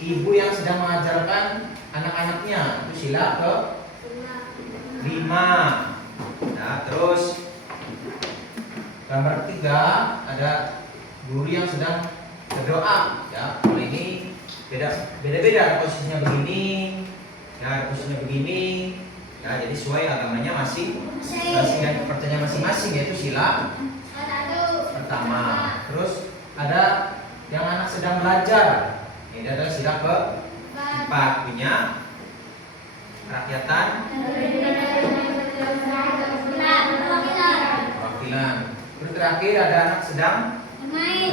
ibu yang sedang mengajarkan anak-anaknya itu sila ke-5. Nah, terus gambar 3 ada guru yang sedang berdoa ya. Kalau ini beda-beda posisinya begini ya, posisinya begini ya, jadi sesuai agamanya masing dan kepercayaan masing-masing, yaitu sila pertama. Terus ada yang anak sedang belajar, ini adalah sila ke-4, punya kerakyatan pengambilan. Terus terakhir ada anak sedang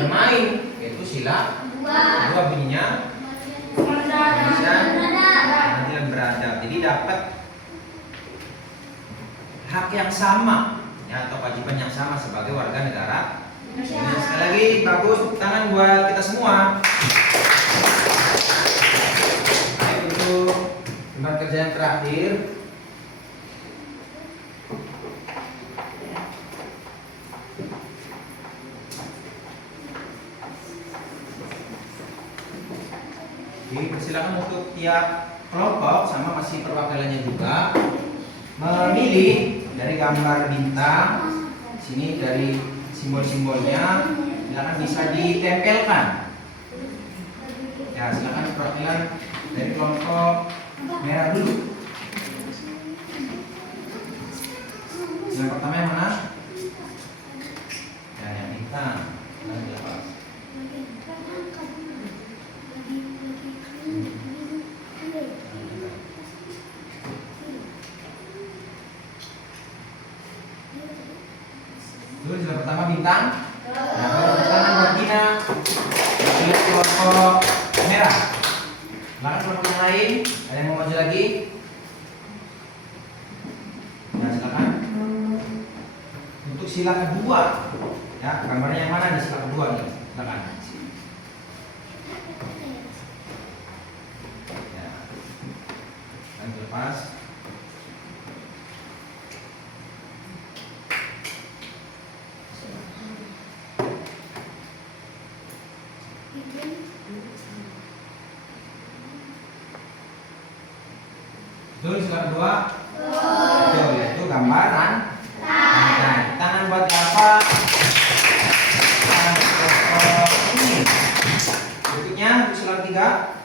bermain, yaitu sila dua bunyinya pengambilan beradab. Jadi dapat hak yang sama ya, atau kewajiban yang sama sebagai warga negara. Sekali lagi bagus, tepuk tangan buat kita semua. Baik, untuk lembar kerja yang terakhir. Jadi persilakan untuk tiap kelompok sama masih perwakilannya juga memilih dari gambar bintang. Sini dari simbol-simbolnya, silakan bisa ditempelkan. Ya, silakan perwakilan dari kelompok merah dulu. Yang pertama yang mana? Ya, yang bintang. Dulu sila pertama bintang. Nah, kalau tangan buat Gina. Pilih kelompok merah. Silakan kelompok yang lain. Ada yang mau maju lagi? Nah, silakan. Untuk sila kedua, ya gambarnya yang mana di sila kedua nih? Silakan. Ya. Dan lepas. Betul, sila kedua. Betul, yaitu gambaran tangan buat apa? Ini. Berikutnya sila ketiga.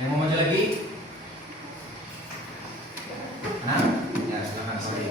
Yang mau maju lagi? Nah, ya silakan sorry.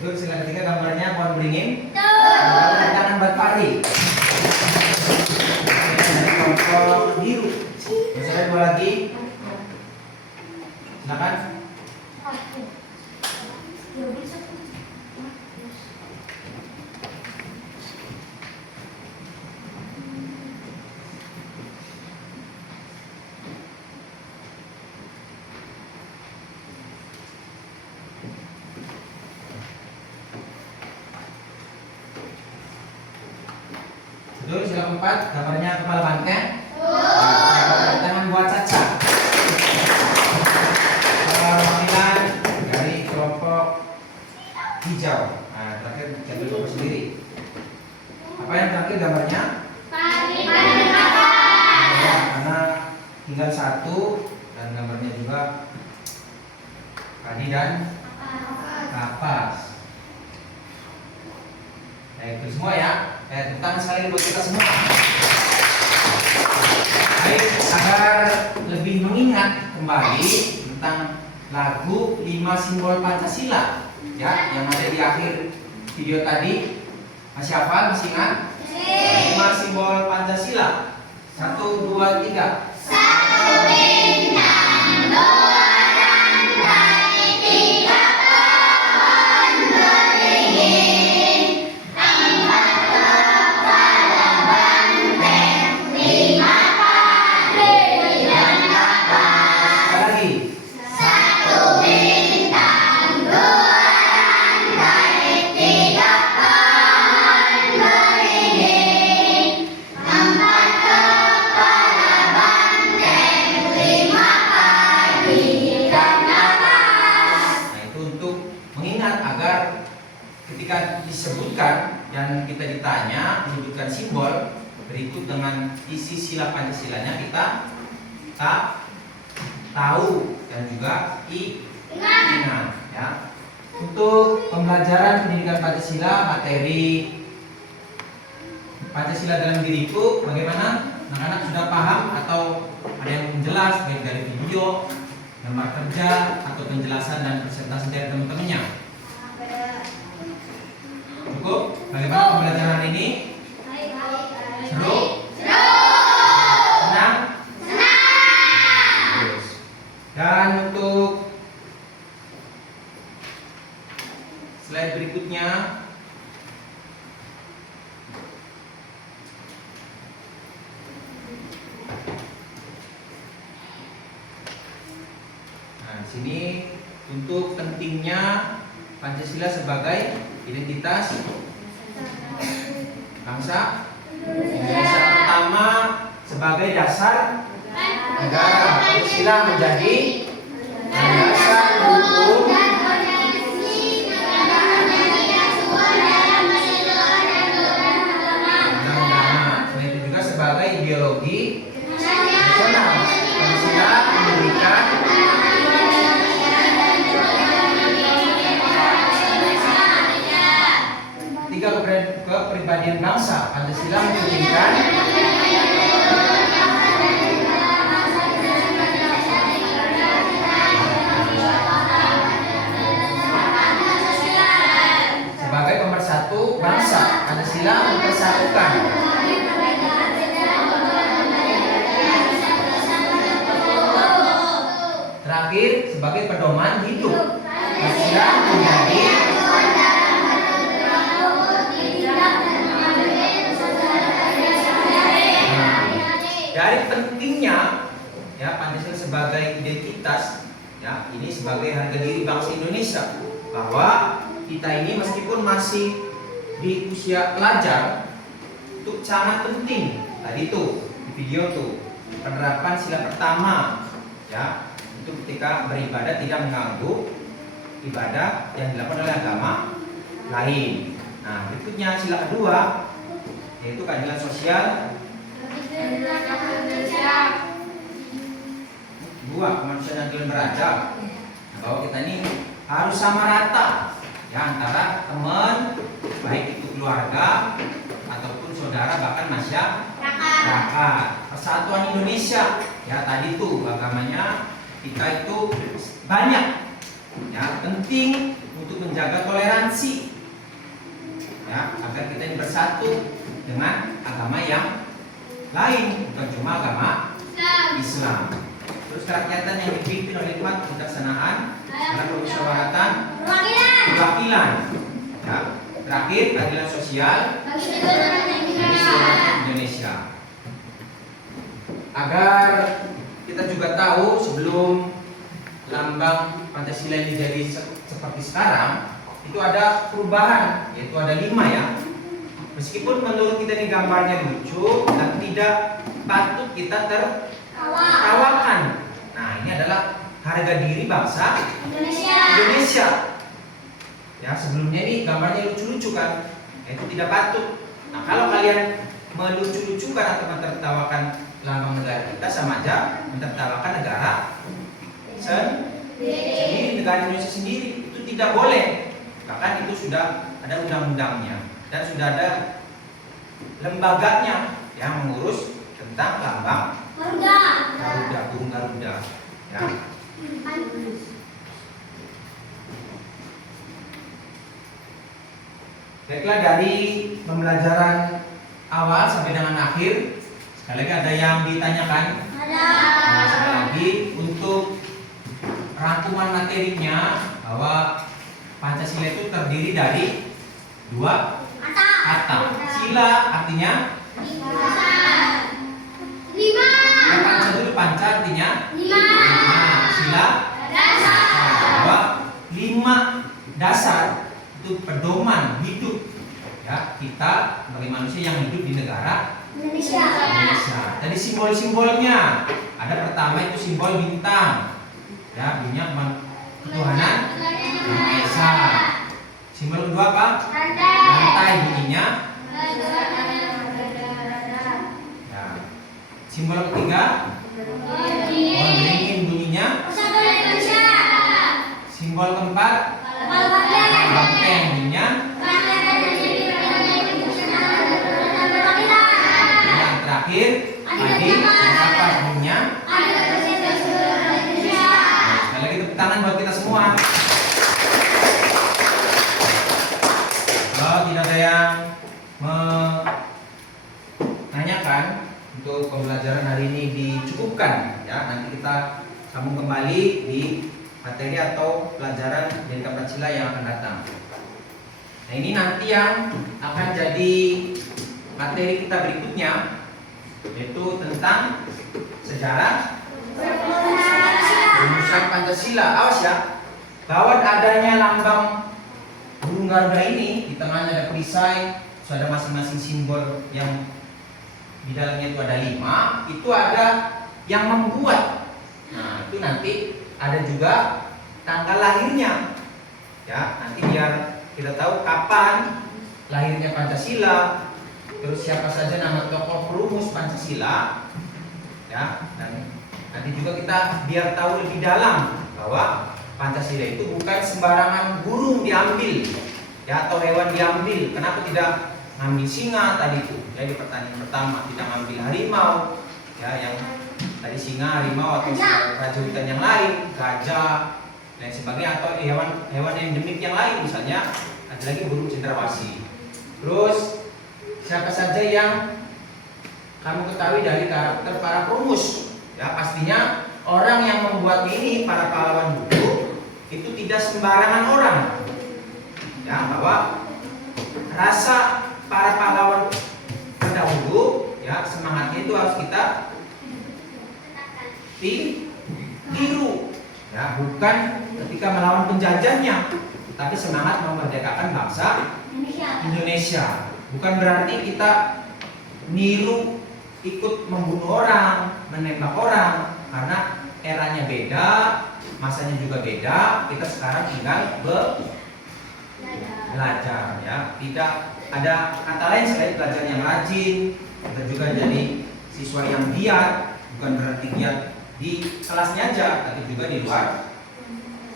Itu sila ketiga gambarnya pohon beringin. Tangan buat pari. Dari kelompok biru. Misalnya dua lagi. Silakan. Betul, sila keempat, gambarnya kepala banteng. Tangan buat Caca. Perwakilan dari kelompok hijau. Nah, terakhir jadi kelompok sendiri. Apa yang terakhir gambarnya? Ya, karena tinggal satu dan gambarnya juga padi dan kapas. Baik, itu semua ya. Tepuk tangan sekali buat kita semua. Baik, agar lebih mengingat kembali tentang lagu 5 simbol Pancasila ya, yang ada di akhir video tadi. Masih hafal? Masih ingat? 5 simbol Pancasila. 1, 2, 3. Satu bintang, dua rantai, tiga pohon beringin, empat kepala banteng, lima padi dan kapas. Sekali lagi. Satu bintang, dua rantai, tiga pohon beringin, empat kepala banteng, lima padi dan kapas. Nah, itu untuk mengingat agar ketika disebutkan dan kita ditanya menyebutkan simbol berikut dengan isi sila Pancasilanya, kita tahu dan juga ingat ya. Untuk pembelajaran pendidikan Pancasila, materi Pancasila dalam diriku, bagaimana? Anak-anak sudah paham atau ada yang menjelas baik dari video, gambar kerja atau penjelasan dan presentasi dari teman-temannya? Cukup? Bagaimana pembelajaran ini? Seru? Senang? Bagus. Dan untuk slide berikutnya, nah sini untuk pentingnya Pancasila sebagai identitas bangsa Indonesia. Pertama, sebagai dasar negara, Pancasila menjadi dasar hukum undang-undang. Selain itu juga sebagai ideologi nasional, Pancasila memberikan tiga kepribadian bangsa. Pancasila mencerminkan sebagai pemersatu bangsa. Pancasila mempersatukan. Terakhir, sebagai pedoman hidup. Pancasila menjadi dari pentingnya ya Pancasila sebagai identitas ya, ini sebagai harga diri bangsa Indonesia, bahwa kita ini meskipun masih di usia pelajar itu sangat penting. Tadi tuh di video tuh penerapan sila pertama ya, itu ketika beribadah tidak mengganggu ibadah yang dilakukan oleh agama lain. Nah berikutnya sila kedua yaitu keadilan sosial. Dua, kemanusiaan yang beradab. Nah, bahwa kita ini harus sama rata ya antara teman, baik itu keluarga ataupun saudara, bahkan masyarakat. Persatuan Indonesia ya, tadi tuh agamanya kita itu banyak ya, penting untuk menjaga toleransi ya, agar kita ini bersatu dengan agama yang lain, bukan cuma agama Islam. Terus kerakyatan yang dipimpin oleh hikmat kebijaksanaan dalam permusyawaratan kewakilan. Ya. Terakhir, keadilan sosial bagi seluruh Indonesia. Agar kita juga tahu sebelum lambang Pancasila ini jadi seperti sekarang, itu ada perubahan, yaitu ada 5 ya. Meskipun menurut kita ini gambarnya lucu dan tidak patut kita tertawakan. Nah, ini adalah harga diri bangsa Indonesia. Ya, sebelumnya ini gambarnya lucu-lucu kan, itu tidak patut. Nah, kalau kalian melucu-lucukan atau mentertawakan lambang negara kita, sama aja mentertawakan negara sendiri, negara Indonesia sendiri. Itu tidak boleh. Bahkan itu sudah ada undang-undangnya dan sudah ada lembaganya yang mengurus tentang lambang Garuda, burung Garuda. Ya. Baiklah, dari pembelajaran awal sampai dengan akhir, sekali lagi ada yang ditanyakan? Nah, sekali lagi untuk rangkuman materinya, bahwa Pancasila itu terdiri dari 2 kata. Sila artinya panca dulu, panca artinya 5. Sila bahwa 5 dasar itu pedoman hidup ya kita sebagai manusia yang hidup di negara Indonesia. Tadi simbol-simbolnya ada, pertama itu simbol bintang ya, bunyinya ketuhanan Yang Esa. Simbol kedua apa? Rantai, bunyinya ya. Simbol ketiga Pohon beringin bunyinya. Simbol keempat. Banteng bunyinya. Yang terakhir. Adik. Apa bunyinya? Sekali lagi tepuk tangan buat kita semua. Kalau tidak ada yang menanyakan untuk pembelajaran hari ini dicukupkan ya, nanti kita sambung kembali di materi atau pelajaran Pendidikan Pancasila yang akan datang. Nah, ini nanti yang akan jadi materi kita berikutnya, yaitu tentang sejarah rumusan Pancasila. Awas ya, bahwa adanya lambang burung Garuda ini, di tengahnya ada perisai, ada masing-masing simbol yang di dalamnya itu ada 5, itu ada yang membuat. Nah, itu nanti ada juga tanggal lahirnya. Ya, nanti biar kita tahu kapan lahirnya Pancasila, terus siapa saja nama tokoh perumus Pancasila. Ya, dan nanti juga kita biar tahu lebih dalam bahwa Pancasila itu bukan sembarangan burung diambil, ya, atau hewan diambil. Kenapa tidak ngambil singa tadi itu? Jadi pertanyaan pertama, tidak ngambil harimau, ya, yang tadi singa, harimau atau raja hutan yang lain, gajah dan sebagainya, atau hewan endemik yang lain, misalnya ada lagi burung cendrawasih. Terus siapa saja yang kamu ketahui dari karakter para perumus? Ya, pastinya orang yang membuat ini, para pahlawan dulu, itu tidak sembarangan orang. Ya, bahwa rasa para pahlawan terdahulu, ya, semangatnya itu harus kita tiru, ya, bukan ketika melawan penjajahnya, tapi semangat memerdekakan bangsa Indonesia. Bukan berarti kita niru, ikut membunuh orang, menembak orang, karena eranya beda, masanya juga beda. Kita sekarang tinggal belajar, ya. Tidak ada kata lain selain belajar yang rajin. Kita juga jadi siswa yang giat, bukan berarti giat di kelasnya aja, tapi juga di luar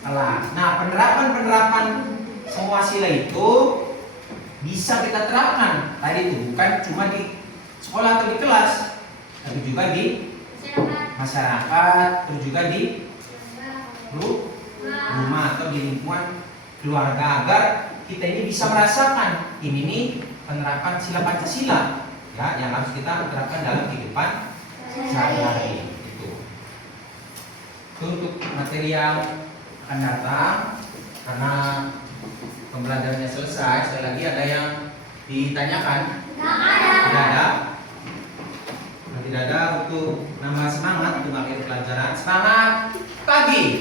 kelas. Nah, penerapan semua sila itu bisa kita terapkan tadi itu, bukan cuma di sekolah atau di kelas, tapi juga di masyarakat, terus juga di rumah atau di lingkungan keluarga, agar kita ini bisa merasakan ini nih penerapan sila Pancasila, ya, yang harus kita terapkan dalam kehidupan sehari-hari. Itu untuk materi yang akan datang, karena pembelajarannya selesai. Sekali lagi, ada yang ditanyakan? Tidak ada. Tidak ada. Untuk nama semangat untuk akhir pelajaran, semangat pagi.